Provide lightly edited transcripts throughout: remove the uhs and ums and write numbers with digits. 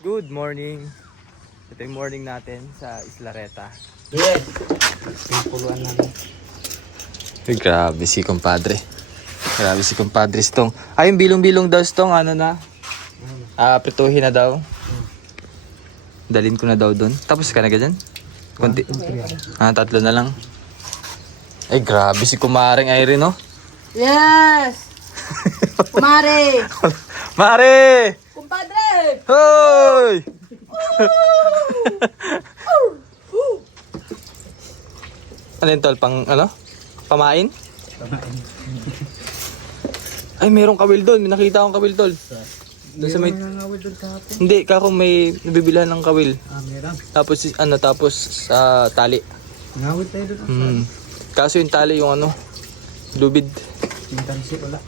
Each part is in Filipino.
Good morning. Ito yung morning natin sa Islareta. Yes. Puluan namin. Ay, grabe si compadre. Grabe si compadre Stong. Ay, yung bilong-bilong daw Stong, ano na? Prituhin na daw. Dalin ko na daw doon. Tapos ka na ganyan? Kunti. Tatlo na lang. Ay, grabe si kumaring Irene, no? Yes! Kumare! Mare! Kumpadre! Hoy! Ano yun, tol? Pang, ano? Pamain? Ay, merong kawil doon. May nakita akong kawil, tol. Doon sa may... Nangawid doon kahapon. Hindi, kako may nabibilhan ng kawil. Meron. Tapos sa tali. Nangawid tayo doon. Kaso yung tali yung ano, lubid. Intensi wala.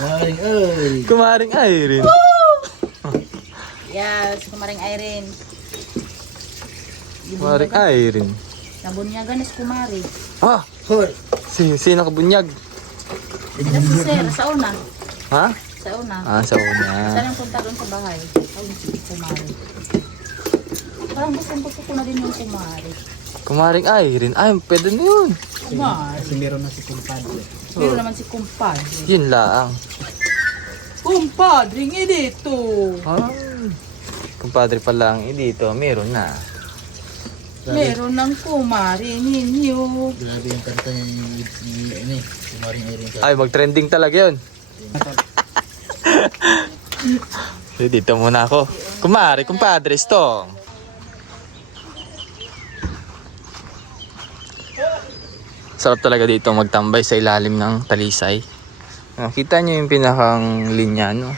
Ay. Kumaring Irene. Yes, kumaring Irene. Kumaring Irene. Nabunyagan is kumari. Ah! Hoy. Sino kabunyag? Sila si Sir, sa una. Ha? Sa una. Sa una. Saan ang punta doon sa bahay? Ay, kumari. Parang gusto ko na din yung kumari. Kumaring Irene. Ay, pwede na yun. Kumari. Kasi meron na si kumpadre. Meron naman si kumpadre. Yun laang. Kumpadre, nga dito. Kumpadre pa lang, dito, meron na. Meron ng kumari ninyo. Grabe yung kanta ni kumaring Irene. Ay, mag-trending talaga yun. Dito muna ako. Kumpadre, Stong. Sarap talaga dito magtambay sa ilalim ng talisay. Kita nyo yung pinakang linya, no?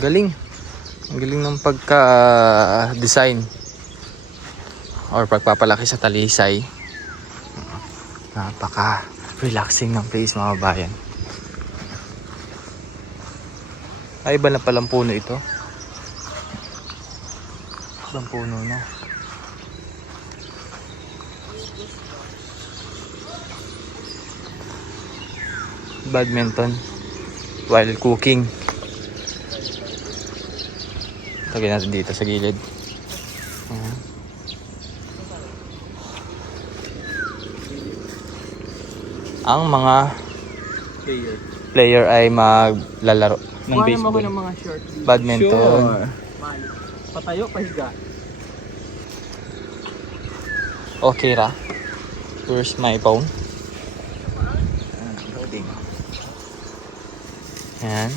Galing. Ang galing ng pagka-design or pagpapalaki sa talisay. Napaka-relaxing ng place, mga bayan. Ay, iba na palang puno ito. Ibang puno na. Badminton while cooking. Lagyan natin dito sa gilid. Ang mga player ay maglalaro ng baseball. ng mga short. Badminton. Patayo, pahiga. Okay ra. Where's my phone? Loading. Yan.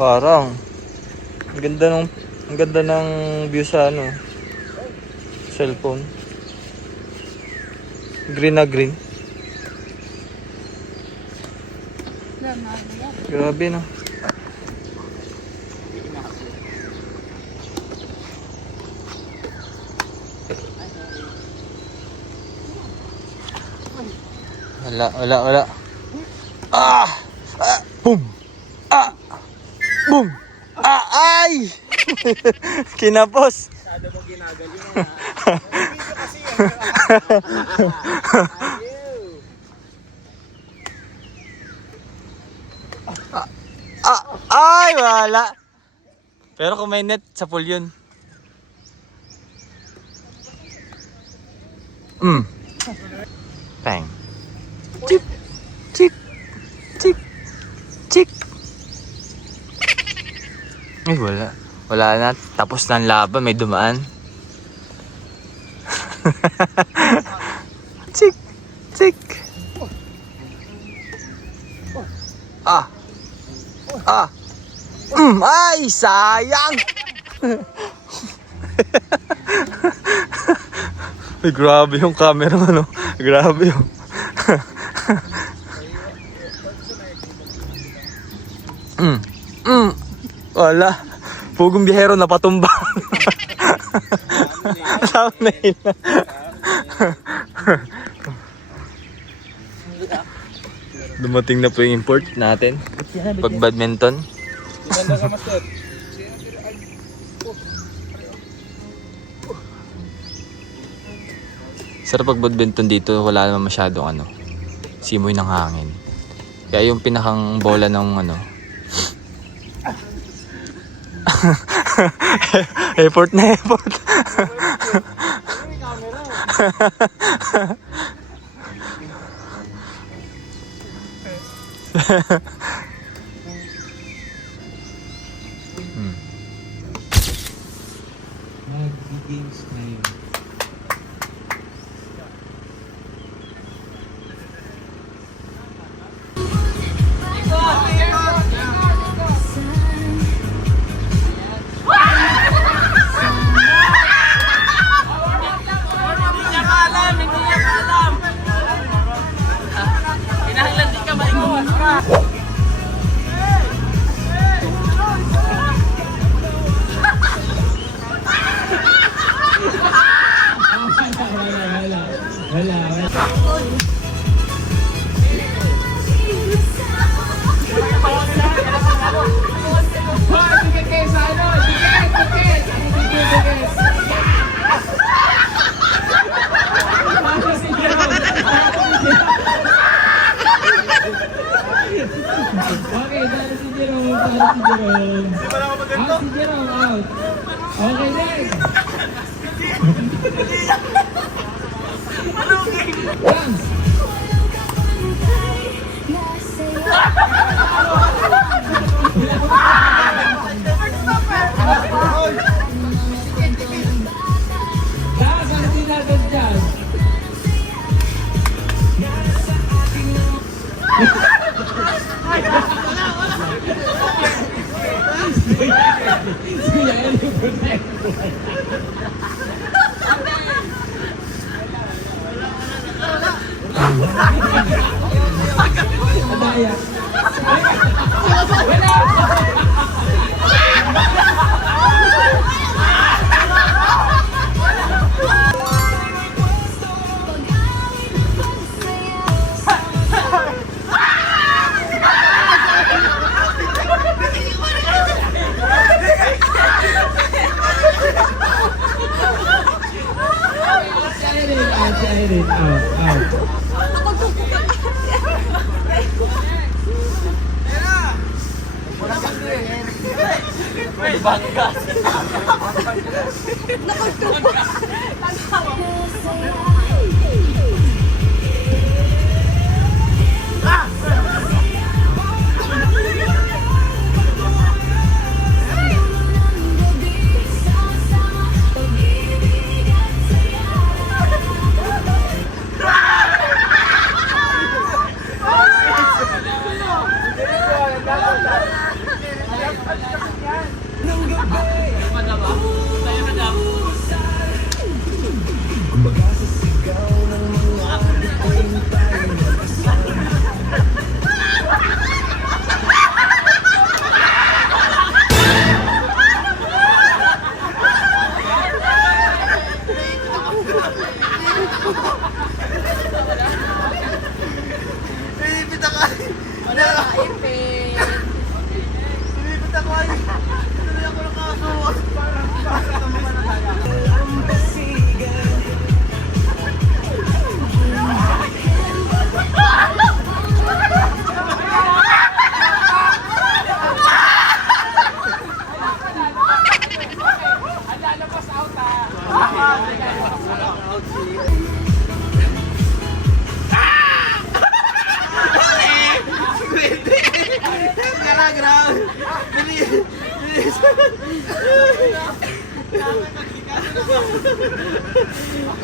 Parang ang ganda ng view sa ano, cellphone. Green na green. Grabe, no. Wala. Boom! Boom! Ay! Kinapos! Masyado mo ginagal yun Ay, wala! Pero kung may net, sa pool yun. Bang! Chik! Chik! Chik! Chik! Ay, wala. Wala na. Tapos na ang laban. May dumaan. Chik! Chik! Ay, sayang! Ay, grabe yung camera, ano? Grabe yung... Wala. Pugong biyahero na patumba. Thumbnail. Dumating na po yung import natin. Pag badminton. Sarap pag badminton dito, wala naman masyadong ano, simoy ng hangin. Kaya yung pinakang bola ng ano, effort na effort. Games na yun. Okay, dahil si Jerome, dahil si Jerome. Out si Jerome, out. Okay, next. Dance. Dance ang tinagal dyan. Adaya. Out.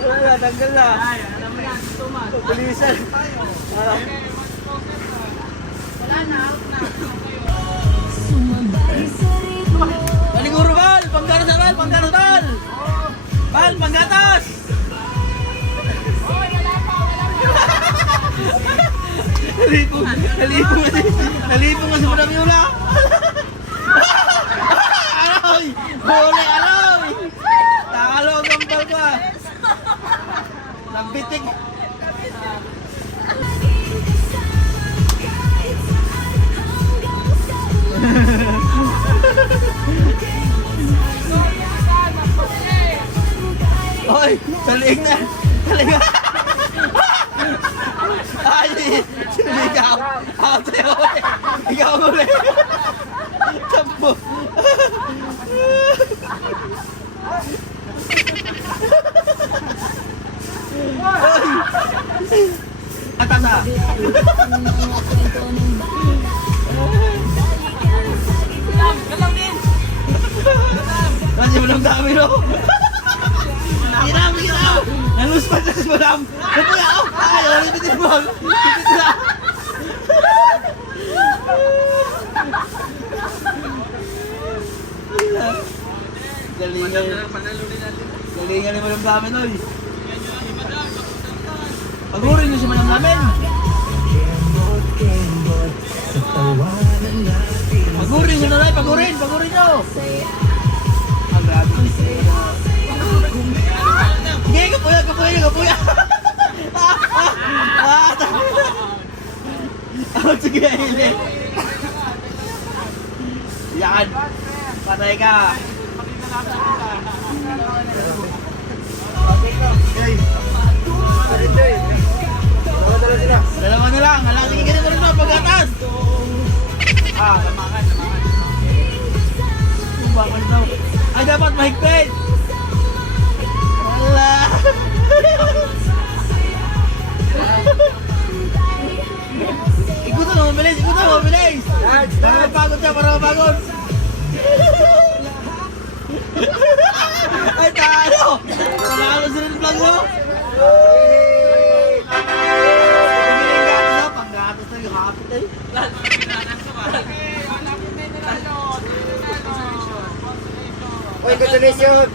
Wala, tanggal na. Pulisan. Paniguro, Val! Panggatas, Val! Panggatas, Val! Val, panggatas! Nalipong nga sa madami ula! Aroy! Huli, aroy! Talo, gampal pa! Nagbitik! Hoy! Sa liig na! Talaga. Ay, sumigaw. Ako sa'yo. Ikaw muli. Tampo. Atasa. Kasi mo lang dami, no? Ginaw! Naluspas na si Madam! Napuya ako! Ay, wala bitin mo! Bitin na! Galingan ni Madam namin, oy! Pagurin niyo si Madam namin! Pagurin niyo na lang! Pagurin! Pagurin niyo! Ang grabe. Sige, kapuya, kapuya, kapuya. Sige, Hili. Yan. Patay ka. Dalawa na lang. Hala, sige, ganito rin mo. Pag-atas. Lamangan. Bakal daw. Ay, dapat mahigpit. Wala. Ikutan mo, mabilis. Para mapagod siya, para mapagod. Ay, talo. Talo sila ng vlog mo. Panggatos na yung hapit eh. Oy, congratulations!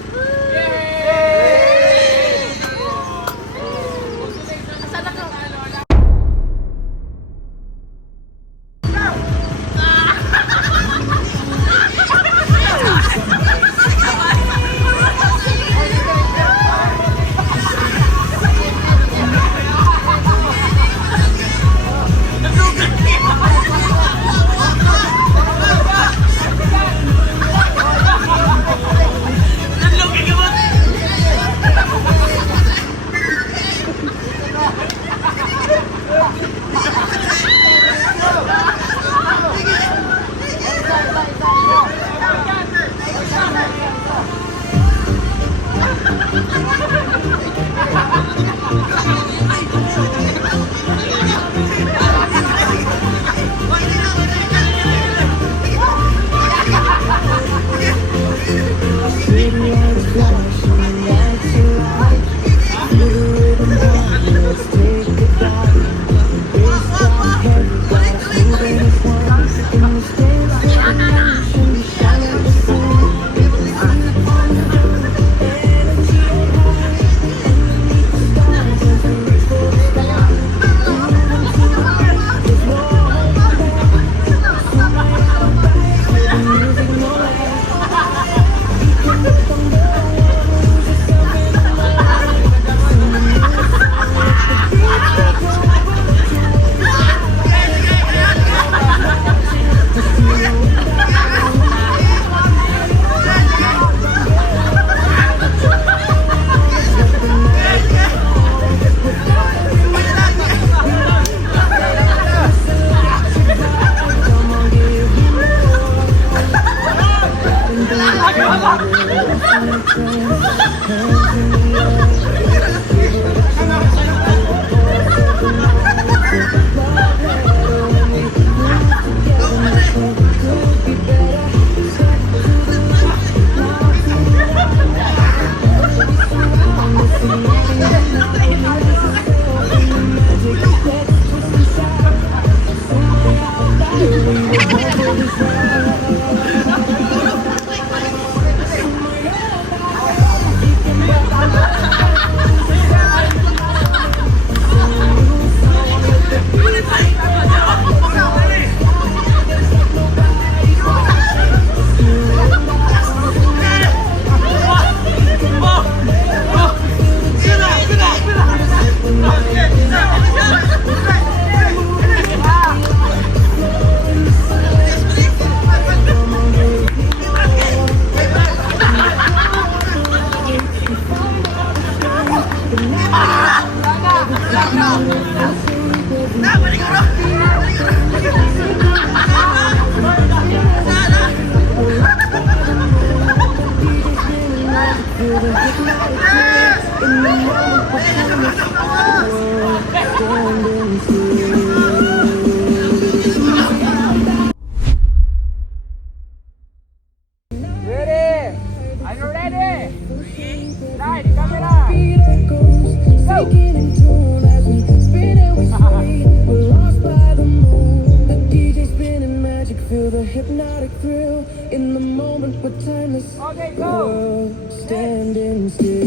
Feel the hypnotic thrill in the moment with timeless. Okay, go. Standing still.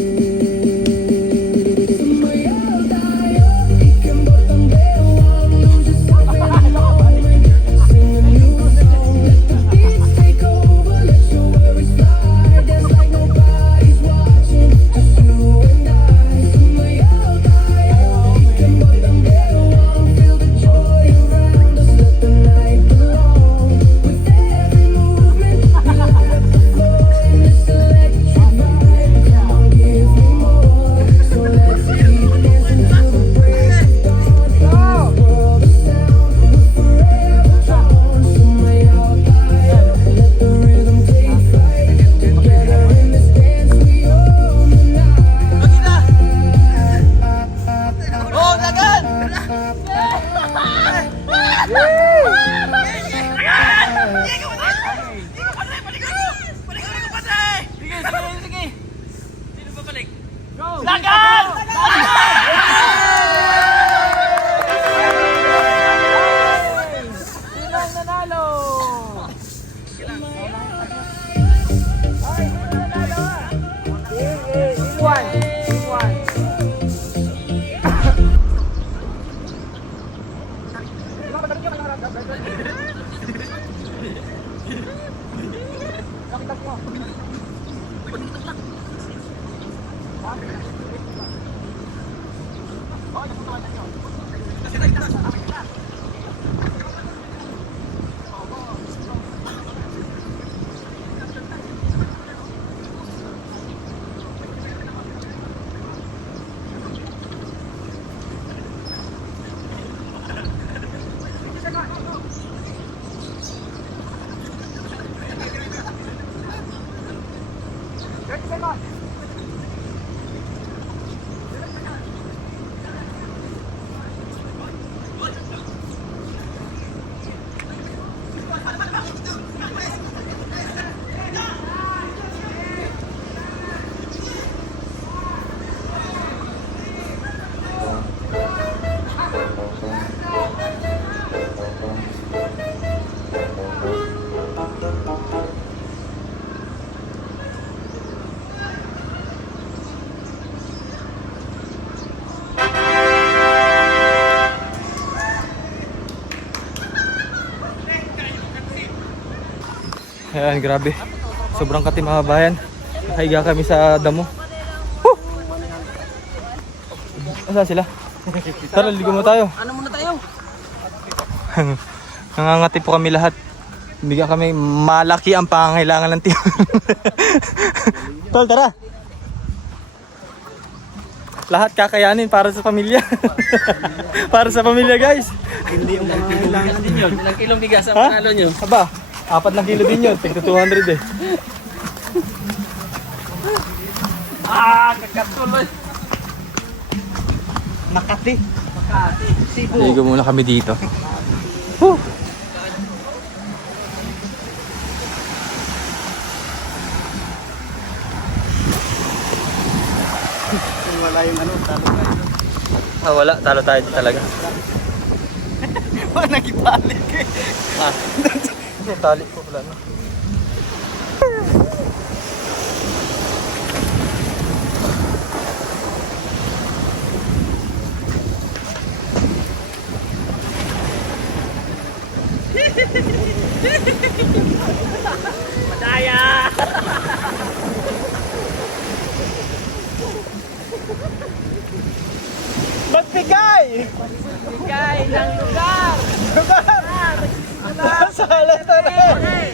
Sumayaw tayo, ikan botang bewang, lose yourself in the moment. Sing a new song, let the beats take over, let your worries fly. Dance like nobody's watching, just you and I. Sumayaw tayo, ikan botang bewang, feel the joy around us, let the night belong. With every movement, we light up the floor in this electric vibe. Come on, give me more. So let's keep dancing till the break of dawn. In this world of sound, we're forever drawn. Sumayaw tayo, let the rhythm take flight. Together in this dance, we own the night. Oh, dagan! Ayan, grabe. Sobrang katim mga bayan. Nakahiga kami sa damo. Woo! Nasaan sila? Tara, ligo mo tayo. Ano muna tayo? Nangangati po kami lahat. Bigyan kami malaki ang pangangailangan ng team. Tol, tara. Lahat kakayanin para sa pamilya. Para sa pamilya, guys. Hindi yung pangangailangan din yun. Ilang kilong bigas ang Ha? panalo nyo? Aba, 4 na kilo din yun. Tigto 200 eh. Kakatuloy. Makati. Makati. Cebu. Ligo muna kami dito. Wala yung ano, talo tayo. Ah, wala. Talo tayo talaga. Wala nakipalik eh. Ah. Yung tali ko wala na. Madaya! Magbigay! Bigay ng lugar! Sala tuloy!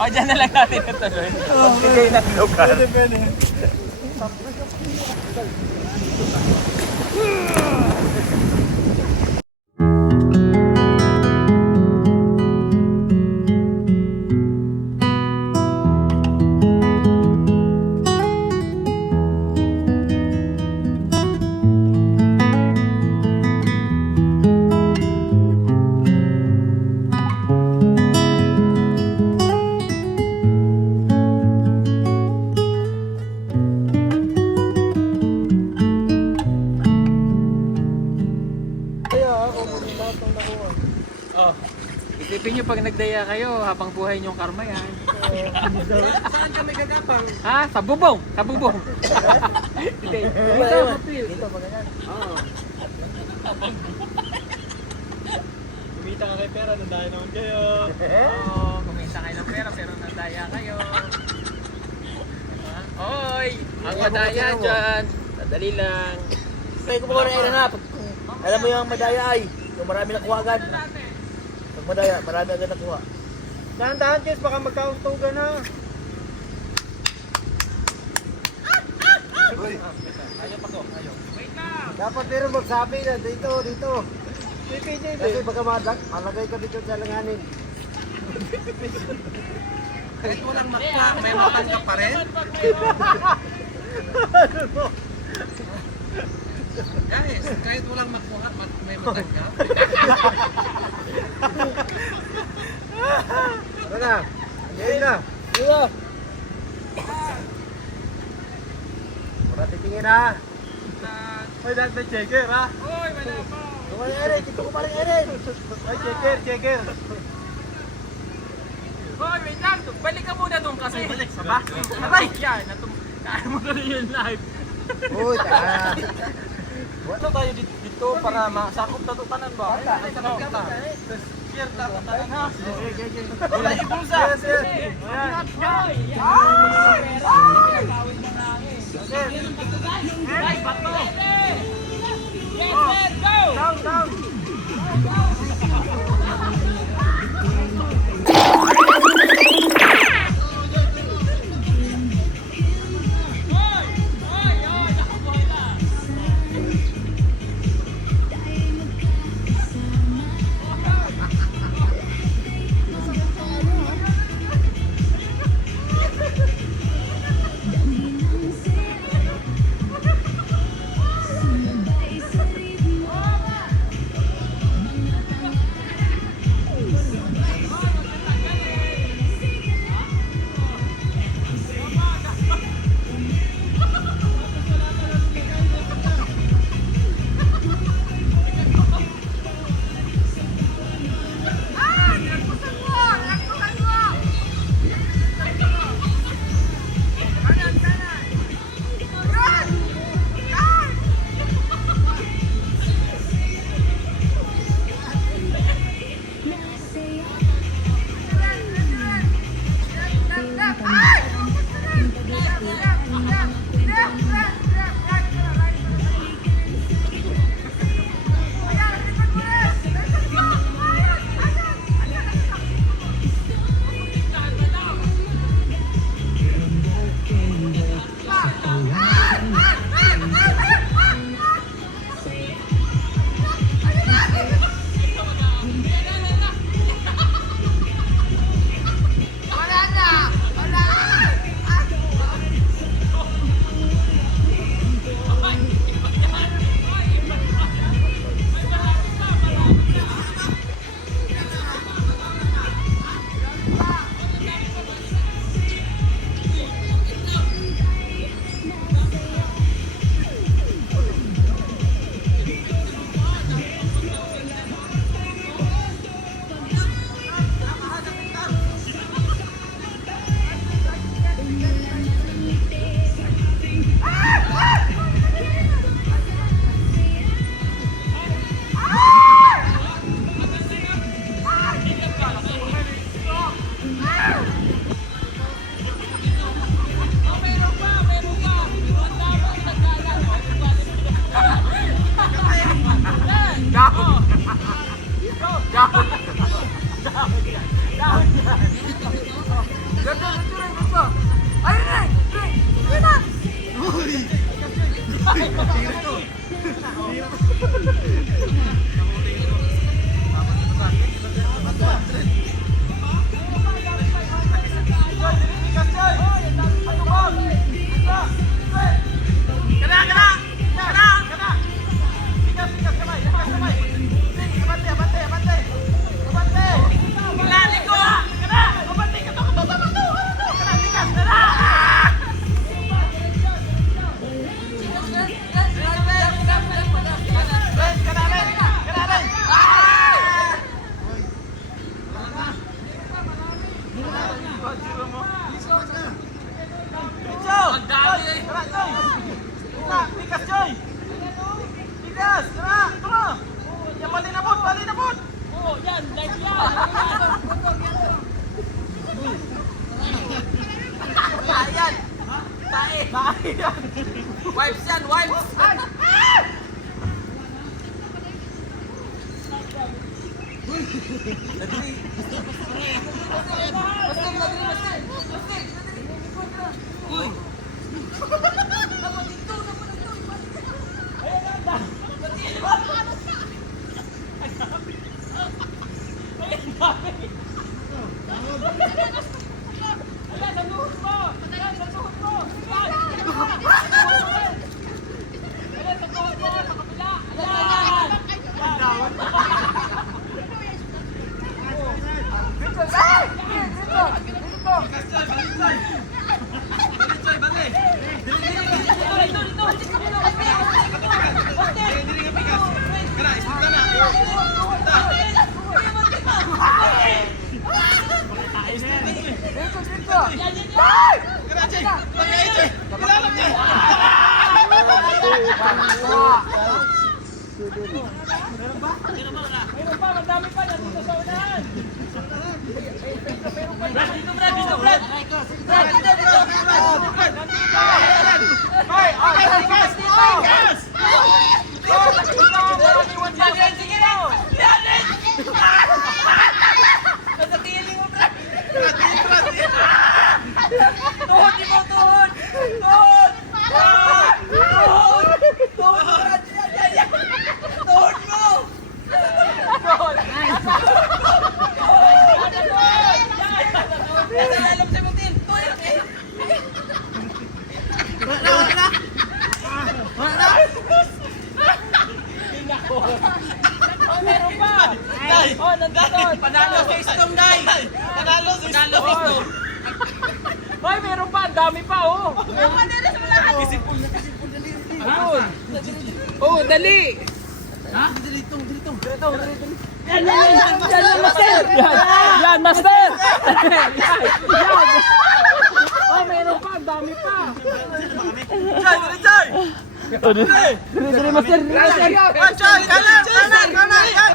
O, dyan na lang natin ituloy. Magbigay ng lugar. Pwede. Isipin nyo pag nagdaya kayo, habang buhay nyo karma yan. Saan kami gagapang? Ha? Sa bubong! Sa bubong! Dito, Kapil. Dito pa ganyan. Oo. Kumita ka kay pera, nandaya naman kayo. Oo, kumita kayo ng pera, pero nandaya kayo. Oy! Ang madaya dyan. Sadali lang. Kaya ko pa na na. Alam mo yung madaya ay, yung marami nakuha agad. Pag madaya, marami agad nakuha. Dahan-dahan, Jess, baka magkaustugan na. Dapat meron magsabi na dito. Kasi baka malagay ka dito sa langanin. Kahit walang makwa, may matanggap pa rin? Guys, kahit walang makwa, may matanggap? Ano na? Ngayon na. Dito. Para titingin ha. Ay, dahil may checker ha. Oy, wala pa. Kumaling Eren, dito kumaling Eren. Ay, checker. Hoy, wait lang. Balik ka muna doon kasi. Balik sa ba? Aray! Yan, kaya mo na rin yung live. Uy, taka. Ano tayo dito para masakop na tanan ba? Ay, tanong kita. Share dapat tanan ha. Wala ibulsa. Ayan. Ay, bato. Down. Tikas, Joy! Tikas! Tara! Tara! Yan, bali na bot! Bali na bot! Oo, yan, live yan. Ayan! Tae! Tae yan! Wipes yan! Wipes! Meron pa, madami pa nandito sa unahan. Meron pa! Oh, nandito! Panalo sa Istong, Day! Panalo sa Istong! Hoy, meron pa! Ang dami pa, oh! Ayun! Oh, dali! Ha? Yan, master! Yan, master! Yan! Oh, meron pa! Ang dami pa! Jay! Jay! Dali, master! Master! Jay! Kanan! Kanan! Kanan! Yan!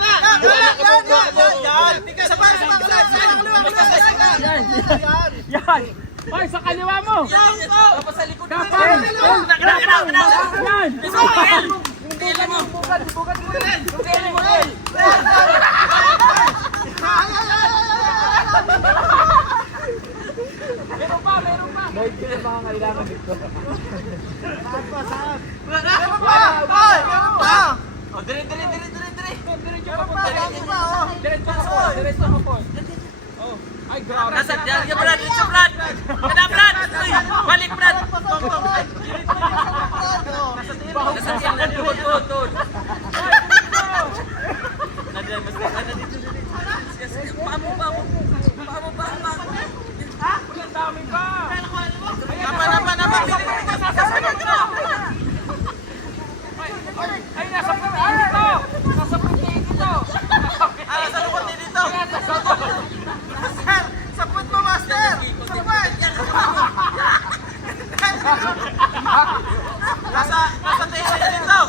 Yan! Sabay! Yan! Hoy, sa kaliwa mo! Tapos sa likod mo! Kapang! Kapang! Yan! Meron pa! Meron pa! Oh, dire! Diretso ka po! Oh, ay grabe! Nasa yan, Brad! Dito, Brad! Kada, Brad! Uy, balik, Brad! Nasa tiyan na, tuhod! Nandiyan, mas dito. Paamo. Ang dami pa! Naman! Ay, nasa protein dito! Nasa protein dito! Sa lukot din dito! Master! Sapot mo, Master! Sapot! Nasa tiyan dito!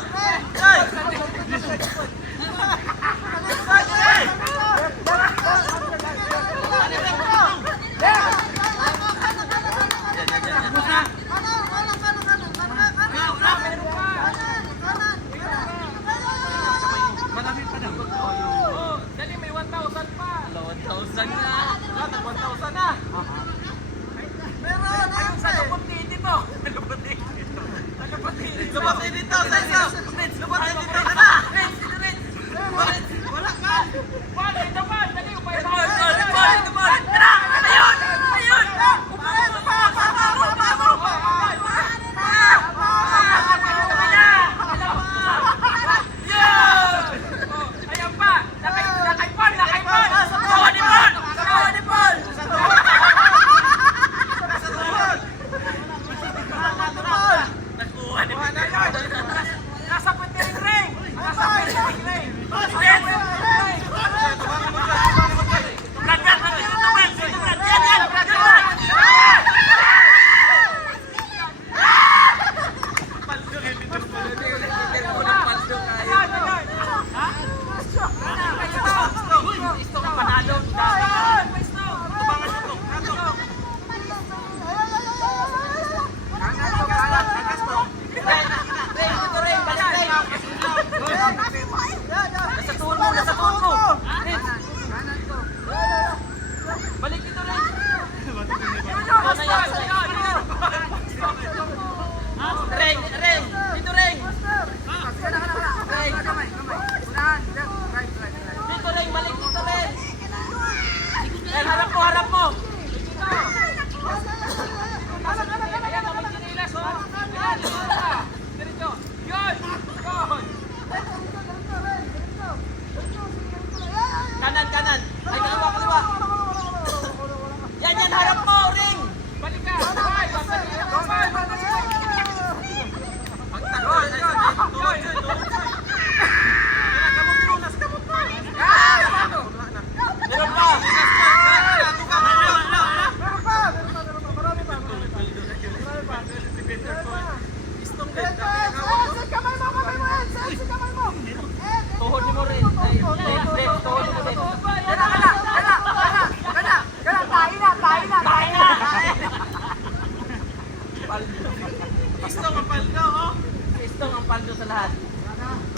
bando sa lahat.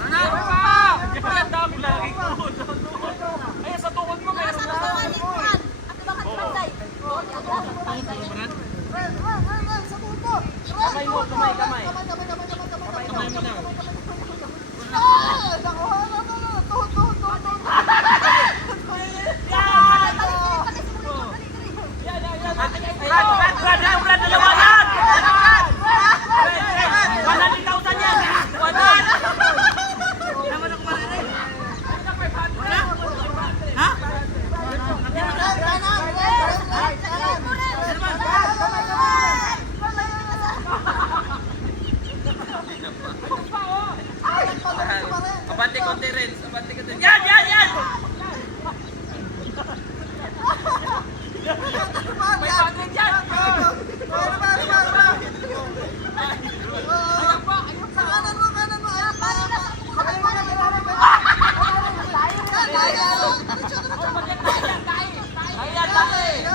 Ano? Ang dami lagi ko. Ay, sa tukod mo, meron na. Kamay mo, kamay. Kamay mo daw. Brad, dalawa yan! 100,000 yan! 100! Ha? Abante konti rin. Yan! May 100 yan! Ayan, dali!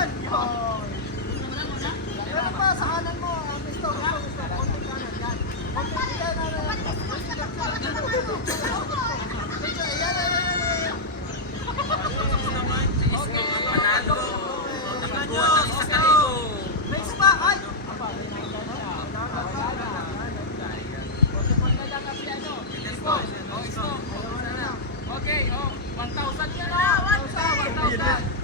Okay, 1,000 yan na! 1,000!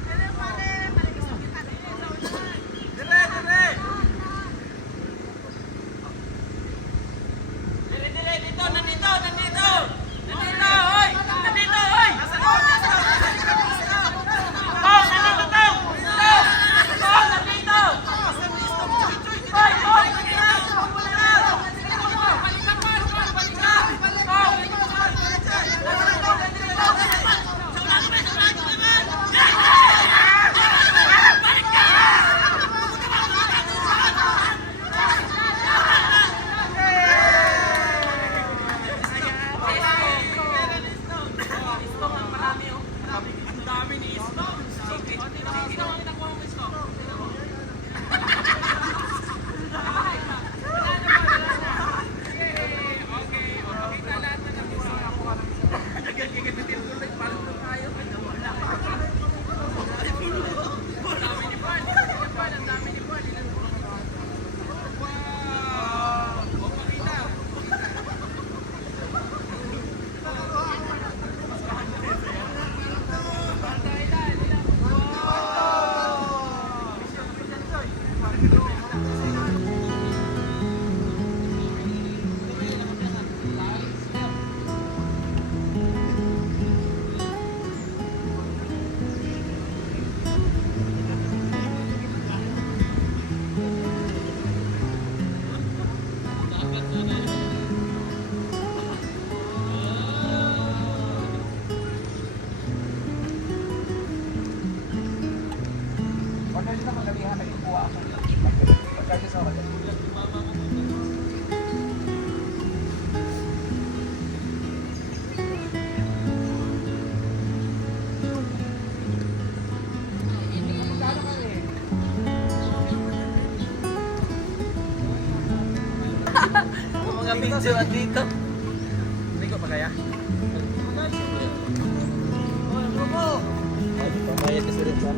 Mga video dito. Hindi ko pa kaya. Pambayad kasi rin sa